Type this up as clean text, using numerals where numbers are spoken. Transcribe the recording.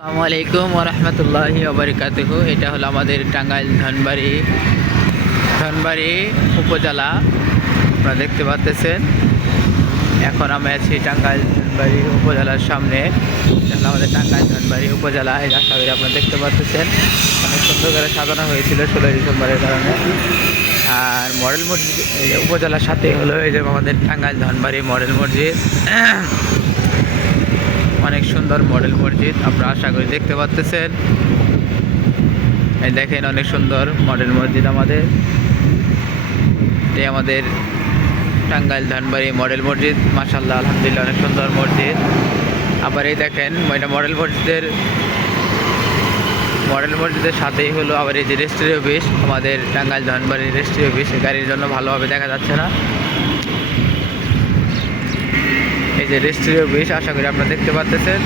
আসসালামু আলাইকুম ওয়া রাহমাতুল্লাহি ওয়া বারাকাতুহু। এটা হলো আমাদের টাঙ্গাইল ধনবাড়ি উপজেলা। আপনারা দেখতে পাচ্ছেন এখন আমি আছি টাঙ্গাইল ধনবাড়ি উপজেলার সামনে। এটা হলো আমাদের টাঙ্গাইল ধনবাড়ি উপজেলা। এই আশা করি আপনারা দেখতে পাচ্ছেন অনেক সুন্দর করে সাজানো হয়েছিল 16 ডিসেম্বরের কারণে। আর মডেল মসজিদ উপজেলার সাথে হলো এই যে আমাদের টাঙ্গাইল ধনবাড়ি মডেল মসজিদ। অনেক সুন্দর মডেল মসজিদ, আপনারা আশা করি দেখতে পাচ্ছেন। এই দেখেন অনেক সুন্দর মডেল মসজিদ আমাদের। এই আমাদের টাঙ্গাইল ধনবাড়ি মডেল মসজিদ, মাশাআল্লাহ আলহামদুলিল্লাহ অনেক সুন্দর মসজিদ। আবার এই দেখেন এটা মডেল মসজিদের সাথেই হলো আবার এই যে রেজিস্ট্রি অফিস, আমাদের টাঙ্গাইল ধনবাড়ি রেজিস্ট্রি অফিস। গাড়ির জন্য ভালোভাবে দেখা যাচ্ছে না। এই যে রেজিস্ট্রি অফিস, আশা করি আপনারা দেখতে পাচ্ছেন।